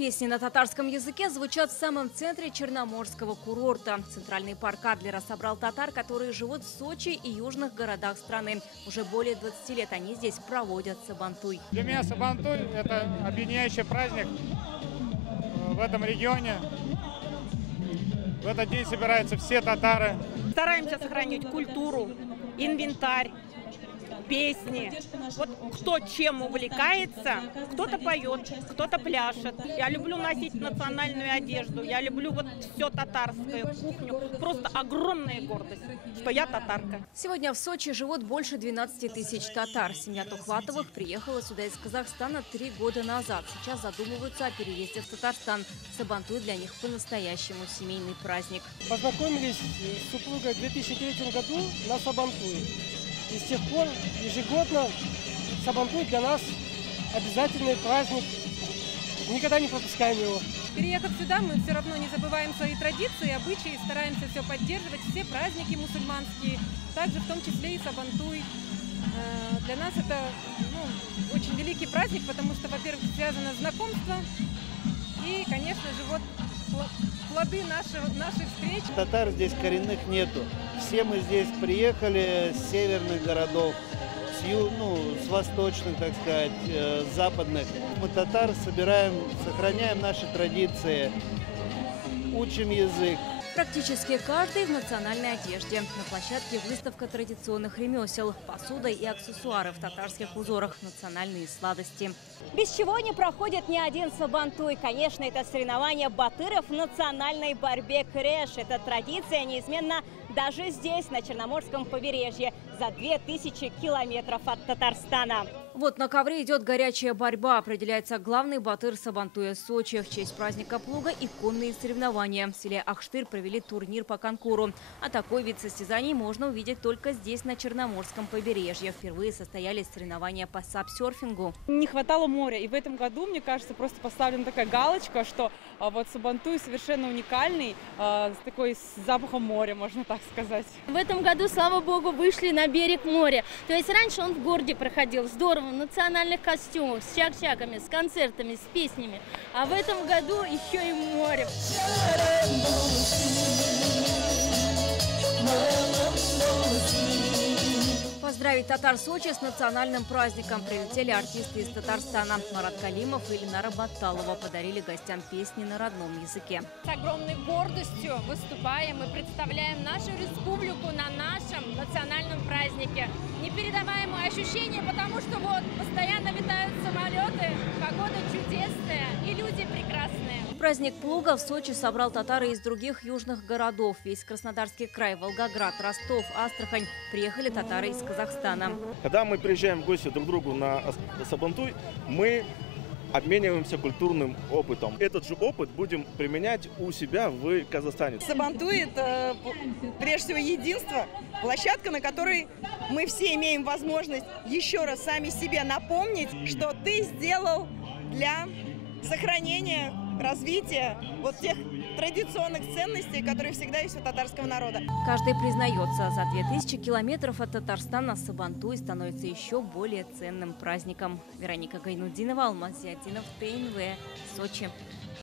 Песни на татарском языке звучат в самом центре черноморского курорта. Центральный парк Адлера собрал татар, которые живут в Сочи и южных городах страны. Уже более 20 лет они здесь проводят Сабантуй. Для меня Сабантуй – это объединяющий праздник в этом регионе. В этот день собираются все татары. Стараемся сохранить культуру, инвентарь, песни. Вот кто чем увлекается, кто-то поет, кто-то пляшет. Я люблю носить национальную одежду, я люблю вот все татарское, кухню. Просто огромная гордость, что я татарка. Сегодня в Сочи живут больше 12 тысяч татар. Семья Тухватовых приехала сюда из Казахстана 3 года назад. Сейчас задумываются о переезде в Татарстан. Сабантуй для них по-настоящему семейный праздник. Познакомились с супругой в 2003 году на Сабантуе. И с тех пор ежегодно Сабантуй для нас обязательный праздник. Никогда не пропускаем его. Переехав сюда, мы все равно не забываем свои традиции, обычаи, стараемся все поддерживать, все праздники мусульманские, также в том числе и Сабантуй. Для нас это очень великий праздник, потому что, во-первых, связано знакомство и, конечно же, вот плоды наших встреч. Татар здесь коренных нету. Все мы здесь приехали с северных городов, с восточных, так сказать, с западных. Мы татар собираем, сохраняем наши традиции, учим язык. Практически каждый в национальной одежде. На площадке выставка традиционных ремесел, посуда и аксессуары в татарских узорах, национальные сладости. Без чего не проходит ни один Сабантуй. Конечно, это соревнование батыров в национальной борьбе крэш. Эта традиция неизменна даже здесь, на Черноморском побережье, за 2000 километров от Татарстана. Вот на ковре идет горячая борьба. Определяется главный батыр Сабантуя Сочи. В честь праздника плуга и конные соревнования. В селе Ахштыр провели турнир по конкуру. А такой вид состязаний можно увидеть только здесь, на Черноморском побережье. Впервые состоялись соревнования по сапсерфингу. Не хватало моря. И в этом году, мне кажется, просто поставлена такая галочка, что вот Сабантуй совершенно уникальный, с запахом моря, можно так сказать. В этом году, слава богу, вышли на берег моря. То есть раньше он в городе проходил, здорово, в национальных костюмах, с чак-чаками, с концертами, с песнями. А в этом году еще и море. Поздравить татар Сочи с национальным праздником прилетели артисты из Татарстана. Марат Калимов и Ленара Баталова подарили гостям песни на родном языке. С огромной гордостью выступаем и представляем нашу республику на нашем национальном празднике. Непередаваемое ощущение, потому что вот постоянно летают самолеты, погода чудесная и люди прекрасные. Праздник плуга в Сочи собрал татары из других южных городов. Весь Краснодарский край, Волгоград, Ростов, Астрахань. Приехали татары из Казахстана. Когда мы приезжаем в гости друг к другу на Сабантуй, мы обмениваемся культурным опытом. Этот же опыт будем применять у себя в Казахстане. Сабантуй – это прежде всего единство, площадка, на которой мы все имеем возможность еще раз сами себе напомнить, что ты сделал для сохранения, развития вот тех традиционных ценностей, которые всегда есть у татарского народа. Каждый признается, за 2000 километров от Татарстана Сабантуй становится еще более ценным праздником. Вероника Гайнудинова, Алмаз Зиадинов, ТНВ, Сочи.